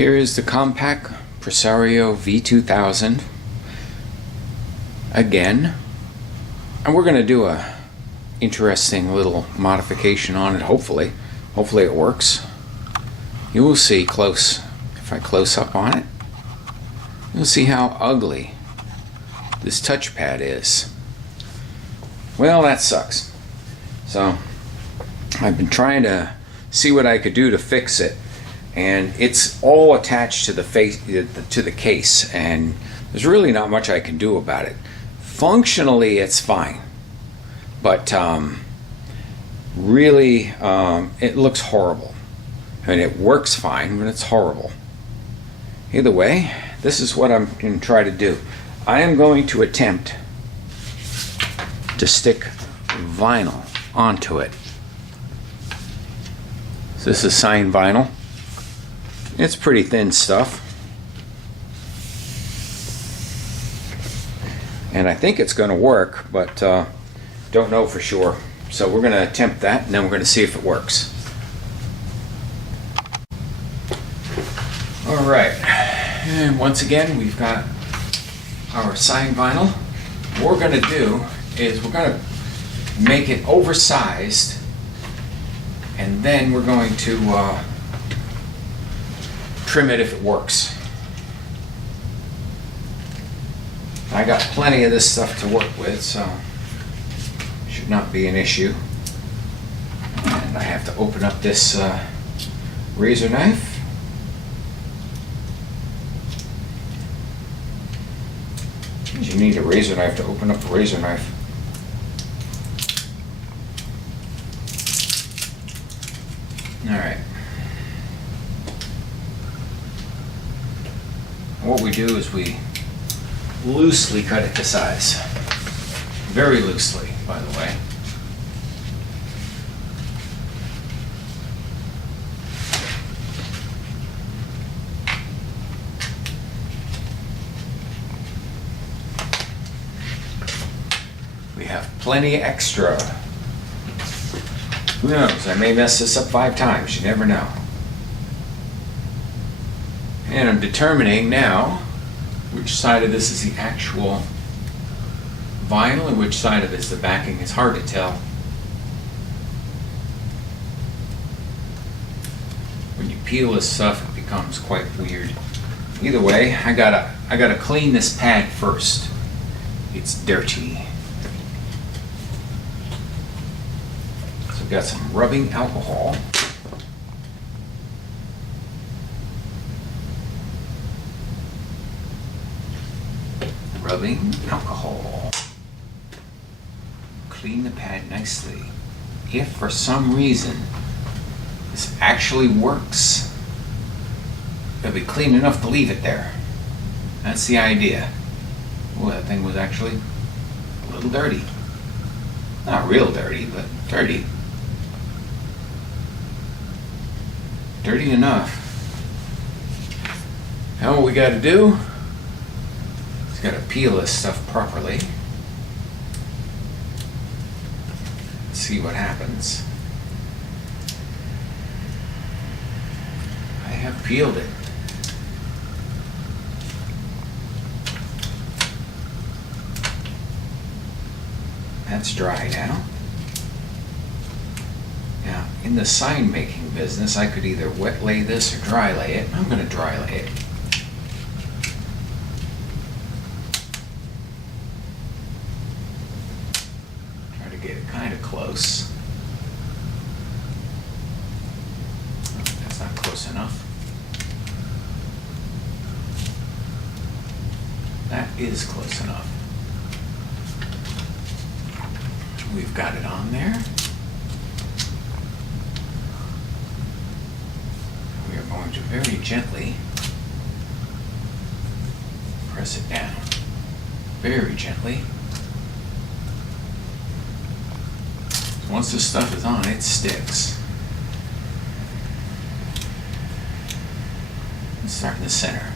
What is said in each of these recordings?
Here is the compact Presario V2000 again, and we're going to do a interesting little modification on it. Hopefully it works. You will see if I close up on it, you'll see how ugly this touchpad is. Well, that sucks. So I've been trying to see what I could do to fix it, and it's all attached to the case, and there's really not much I can do about it. Functionally, it's fine, but really, it looks horrible. I mean, it works fine, but it's horrible. Either way, this is what I'm going to try to do. I am going to attempt to stick vinyl onto it. So this is signed vinyl. It's pretty thin stuff. And I think it's going to work, but don't know for sure. So we're going to attempt that, and then we're going to see if it works. All right, and once again, we've got our signed vinyl. What we're going to do is we're going to make it oversized, and then we're going to trim it if it works. I got plenty of this stuff to work with, so should not be an issue. And I have to open up this razor knife. You need a razor knife to open up a razor knife. Alright. What we do is we loosely cut it to size. Very loosely, by the way. We have plenty extra. Who knows? I may mess this up 5 times. You never know. And I'm determining now which side of this is the actual vinyl and which side of it is the backing. It's hard to tell. When you peel this stuff, it becomes quite weird. Either way, I gotta clean this pad first. It's dirty. So I've got some rubbing alcohol. Rubbing alcohol. Clean the pad nicely. If for some reason this actually works, it'll be clean enough to leave it there. That's the idea. Oh, that thing was actually a little dirty. Not real dirty, but dirty. Dirty enough. Now what we gotta do, got to peel this stuff properly. See what happens. I have peeled it. That's dry now. Now, in the sign making business, I could either wet lay this or dry lay it. I'm going to dry lay it. Get it kind of close. That's not close enough. That is close enough. We've got it on there. We are going to very gently press it down. Very gently. Once this stuff is on, it sticks. Let's start in the center.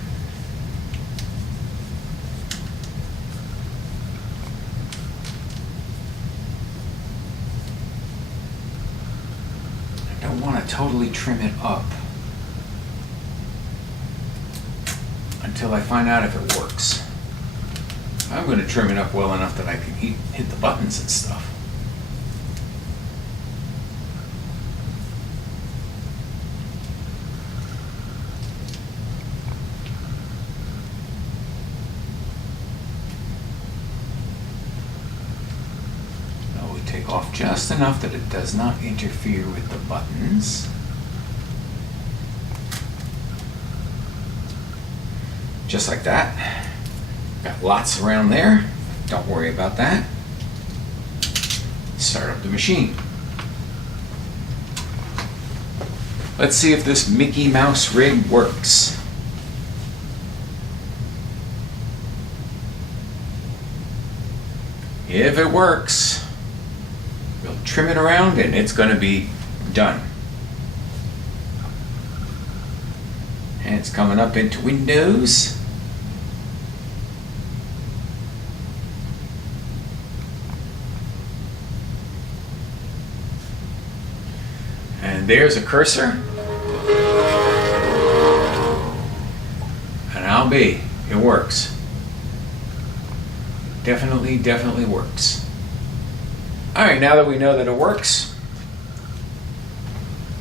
I don't want to totally trim it up. until I find out if it works. I'm going to trim it up well enough that I can hit the buttons and stuff. Now we take off just enough that it does not interfere with the buttons. Just like that. Got lots around there. Don't worry about that. Start up the machine. Let's see if this Mickey Mouse rig works. If it works, we'll trim it around and it's going to be done. And it's coming up into Windows. And there's a cursor. And I'll be. It works. Definitely works. Alright, now that we know that it works,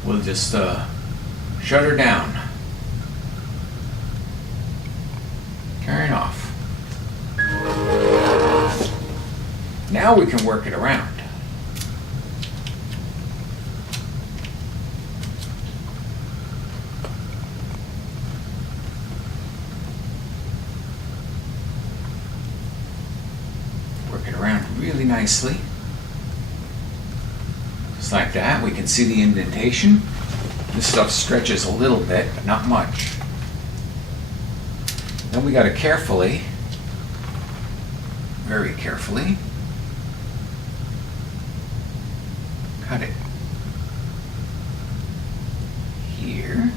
we'll just shut her down. Turn it off. Now we can work it around. Work it around really nicely. Just like that. We can see the indentation. This stuff stretches a little bit, but not much. Then we got to carefully, very carefully, cut it here.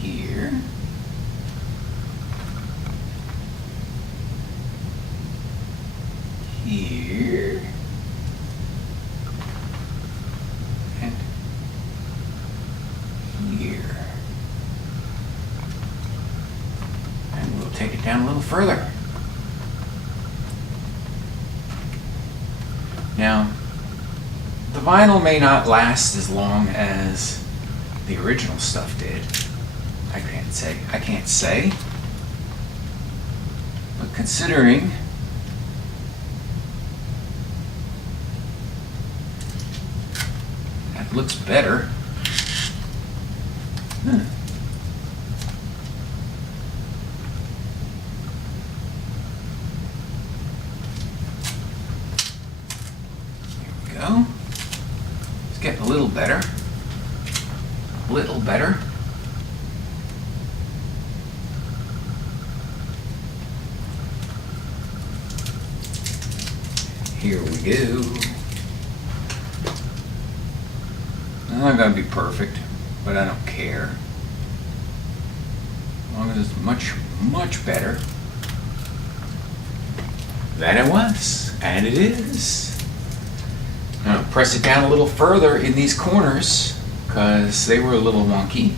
Here. Here. And here. And we'll take it down a little further. Now, the vinyl may not last as long as the original stuff did. I can't say. But considering that looks better. There we go. It's getting a little better. A little better. Here we go. I'm not going to be perfect, but I don't care. As long as it's much better than it was, and it is. Now press it down a little further in these corners because they were a little wonky.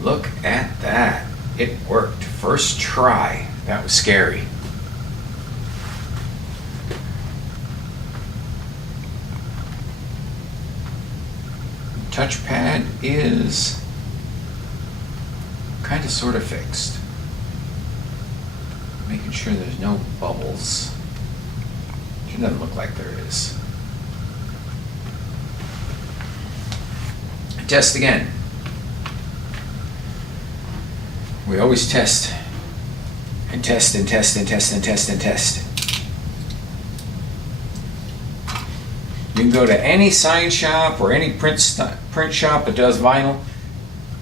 Look at that. It worked. First try. That was scary. Touchpad is kind of sort of fixed. Making sure there's no bubbles. It doesn't look like there is. Test again. We always test and test and test and test and test and test. You can go to any sign shop or any print shop that does vinyl,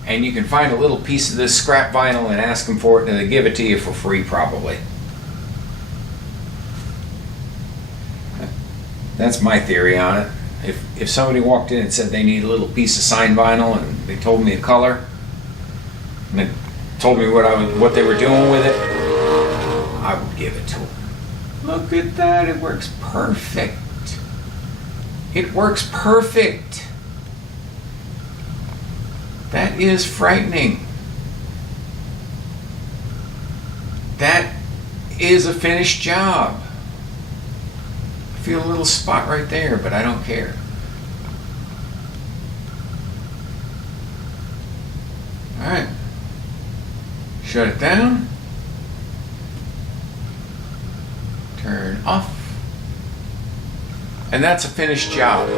and you can find a little piece of this scrap vinyl and ask them for it, and they give it to you for free probably. That's my theory on it. If somebody walked in and said they need a little piece of signed vinyl and they told me a color, and they told me what they were doing with it, I would give it to them. Look at that, it works perfect. It works perfect. That is frightening. That is a finished job. I feel a little spot right there, but I don't care. All right. Shut it down. Turn off. And that's a finished job.